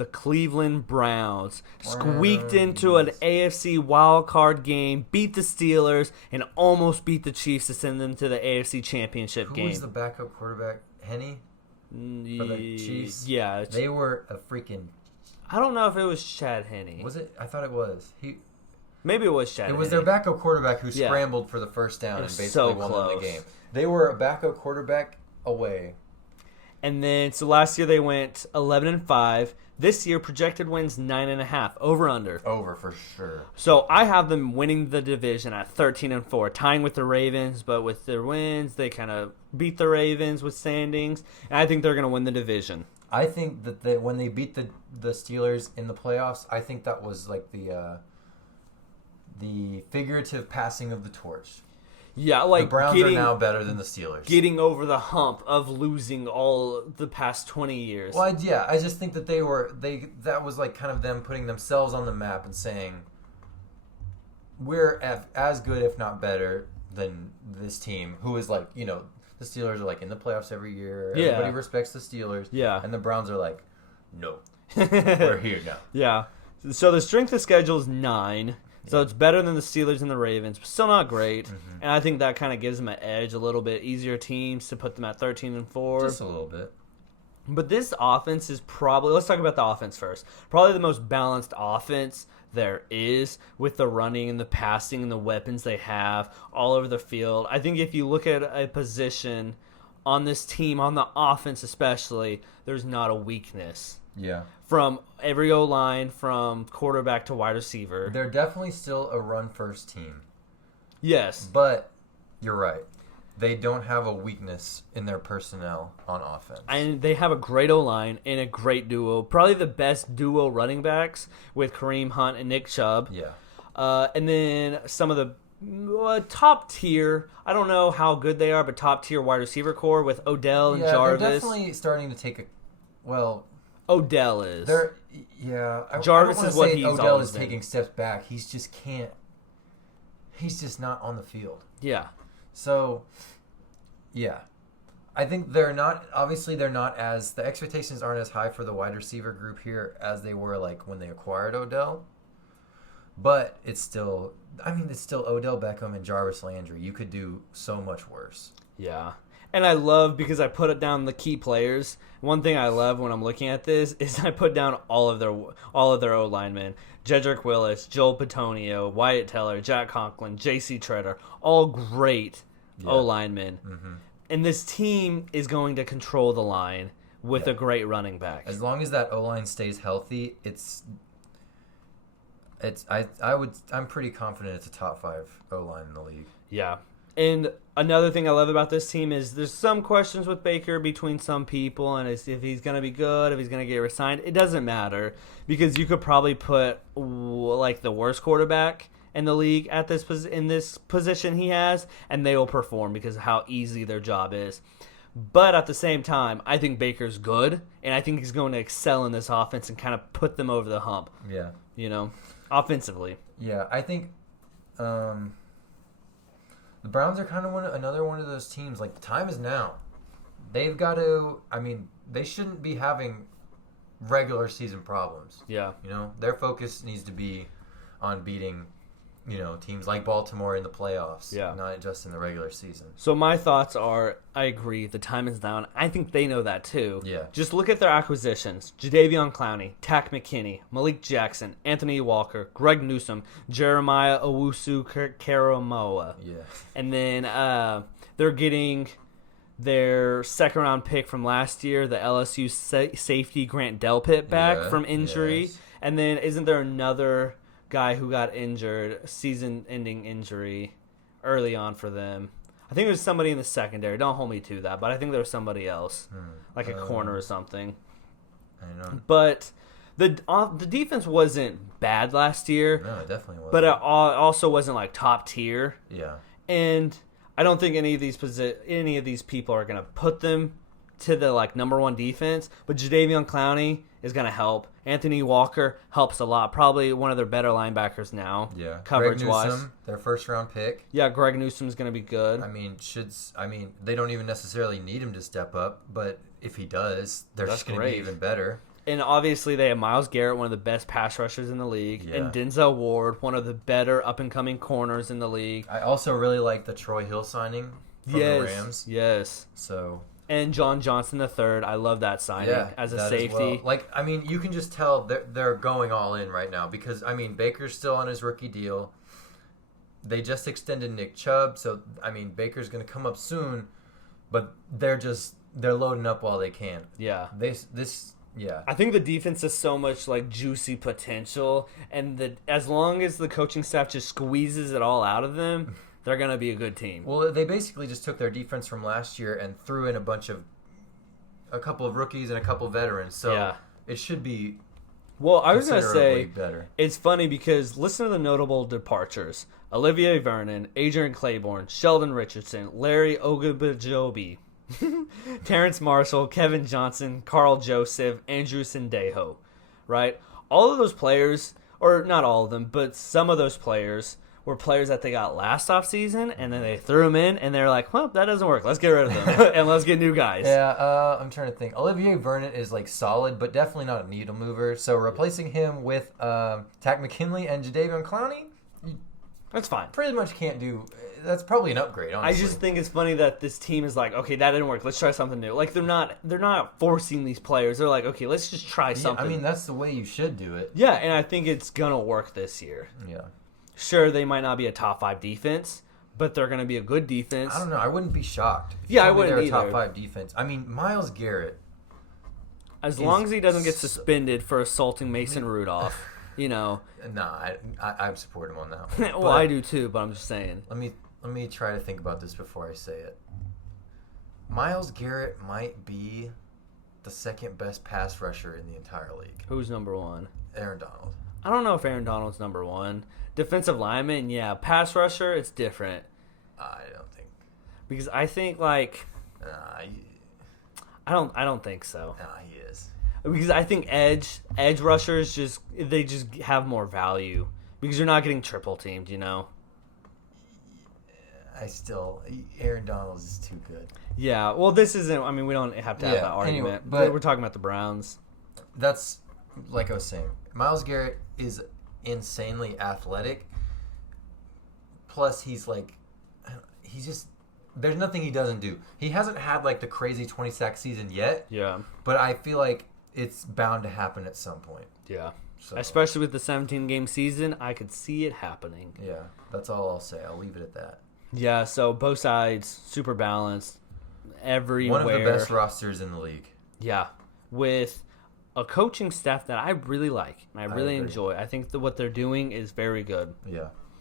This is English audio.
the Cleveland Browns squeaked into an AFC wildcard game, beat the Steelers, and almost beat the Chiefs to send them to the AFC Championship game. Who was the backup quarterback? Henne? For the Chiefs? Yeah. They were a freaking... I don't know if it was Chad Henne. Was it? I thought it was. Maybe it was Chad Henne. It was their backup quarterback who scrambled for the first down and basically won them the game. They were a backup quarterback away. And then, so last year they went 11-5. This year, projected wins 9.5. Over/under. Over for sure. So I have them winning the division at 13-4, tying with the Ravens. But with their wins, they kind of beat the Ravens with standings, and I think they're going to win the division. I think that when they beat the Steelers in the playoffs, I think that was like the figurative passing of the torch. Yeah, like the Browns are now better than the Steelers. Getting over the hump of losing all the past 20 years. Well, I just think that that was like kind of them putting themselves on the map and saying, we're as good, if not better, than this team, who is like, the Steelers are like in the playoffs every year. Yeah. Everybody respects the Steelers. Yeah. And the Browns are like, no, we're here now. Yeah. So the strength of schedule is 9. So it's better than the Steelers and the Ravens, but still not great. Mm-hmm. And I think that kind of gives them an edge, a little bit easier teams to put them at 13-4. Just a little bit. But this offense is probably, let's talk about the offense first. Probably the most balanced offense there is, with the running and the passing and the weapons they have all over the field. I think if you look at a position on this team, on the offense especially, there's not a weakness. Yeah. From every O-line, from quarterback to wide receiver. They're definitely still a run-first team. Yes. But you're right. They don't have a weakness in their personnel on offense. And they have a great O-line and a great duo. Probably the best duo running backs with Kareem Hunt and Nick Chubb. Yeah. And then some of the top tier, I don't know how good they are, but top tier wide receiver core with Odell and Jarvis. They're definitely starting to take Odell is. Jarvis is what he's Odell always is been. taking steps back. He's just not on the field. Yeah. So, yeah. I think they're not as, the expectations aren't as high for the wide receiver group here as they were like when they acquired Odell. But it's still Odell Beckham and Jarvis Landry. You could do so much worse. Yeah. And I love, because I put it down the key players. One thing I love when I'm looking at this is I put down all of their O linemen: Jedrick Willis, Joel Petonio, Wyatt Teller, Jack Conklin, J.C. Treader, all great O linemen. Mm-hmm. And this team is going to control the line with a great running back. As long as that O line stays healthy, I'm pretty confident it's a top 5 O line in the league. Yeah. And another thing I love about this team is there's some questions with Baker between some people, and it's if he's going to be good, if he's going to get resigned. It doesn't matter, because you could probably put like the worst quarterback in the league at in this position he has, and they will perform because of how easy their job is. But at the same time, I think Baker's good, and I think he's going to excel in this offense and kind of put them over the hump. Yeah. Offensively. Yeah, I think the Browns are kind of another one of those teams. Like, the time is now. They've got to. They shouldn't be having regular season problems. Yeah. Their focus needs to be on beating, teams like Baltimore in the playoffs. Yeah. Not just in the regular season. So my thoughts are, I agree, the time is down. I think they know that too. Yeah. Just look at their acquisitions: Jadeveon Clowney, Tack McKinney, Malik Jackson, Anthony Walker, Greg Newsome, Jeremiah Owusu-Karamoah. Yeah. And then they're getting their second-round pick from last year, the LSU safety Grant Delpit, back from injury. Yes. And then isn't there another guy who got injured, season-ending injury early on for them? I think it was somebody in the secondary. Don't hold me to that, but I think there was somebody else, like a corner or something. I know. But the defense wasn't bad last year. No, it definitely wasn't. But it also wasn't like top tier. Yeah. And I don't think any of these people are going to put them to the like number one defense. But Jadeveon Clowney is going to help. Anthony Walker helps a lot. Probably one of their better linebackers now. Yeah. Coverage Greg wise. Newsome, their first round pick. Yeah, Greg Newsome's going to be good. They don't even necessarily need him to step up, but if he does, they're just going to be even better. And obviously they have Myles Garrett, one of the best pass rushers in the league, Yeah. and Denzel Ward, one of the better up-and-coming corners in the league. I also really like the Troy Hill signing from the Rams. Yes. So And John Johnson III. I love that signing as a that safety. as well. Like, I mean, you can just tell they're going all in right now because, I mean, Baker's still on his rookie deal. They just extended Nick Chubb, so, I mean, Baker's going to come up soon, but they're loading up while they can. Yeah. Yeah. I think the defense has so much like juicy potential, and as long as the coaching staff just squeezes it all out of them, they're gonna be a good team. Well, they basically just took their defense from last year and threw in a couple of rookies and a couple of veterans. So it should be. Well, I was gonna say better. It's funny because listen to the notable departures: Olivier Vernon, Adrian Claiborne, Sheldon Richardson, Larry Ogunjobi, Terrence Marshall, Kevin Johnson, Carl Joseph, Andrew Sendejo, right? All of those players, or not all of them, but some of those players were players that they got last offseason, and then they threw them in, and they're like, well, that doesn't work. Let's get rid of them, and let's get new guys. Yeah, I'm trying to think. Olivier Vernon is, like, solid, but definitely not a needle mover. So replacing him with Tack McKinley and Jadeveon Clowney, that's fine. Pretty much can't do. That's probably an upgrade, honestly. I just think it's funny that this team is like, okay, that didn't work. Let's try something new. Like they're not forcing these players. They're like, okay, let's just try something. I mean, that's the way you should do it. Yeah, and I think it's gonna work this year. Yeah. Sure, they might not be a top 5 defense, but they're gonna be a good defense. I don't know. I wouldn't be shocked. Yeah, I wouldn't they're either. a top 5 defense. I mean, Myles Garrett. As long as he doesn't get suspended for assaulting Mason Rudolph, you know. Nah, I support him on that one. Well, I do too, but I'm just saying. Let me try to think about this before I say it. Myles Garrett might be the second best pass rusher in the entire league. Who's number 1? Aaron Donald. I don't know if Aaron Donald's number 1. Defensive lineman, yeah. Pass rusher, it's different. I don't think. Because I think like I don't think so. Nah, he is. Because I think edge rushers just have more value because you're not getting triple teamed, you know. Aaron Donald is too good. Yeah, well, this isn't. I mean, we don't have to have that argument. Anyway, but we're talking about the Browns. That's like I was saying. Myles Garrett is insanely athletic. Plus, he's just. There's nothing he doesn't do. He hasn't had like the crazy 20-sack season yet. Yeah. But I feel like it's bound to happen at some point. Yeah. So, especially with the 17-game season, I could see it happening. Yeah, that's all I'll say. I'll leave it at that. Yeah, so both sides, super balanced, everywhere. One of the best rosters in the league. Yeah, with a coaching staff that I really like and I really enjoy. I think that what they're doing is very good. Yeah.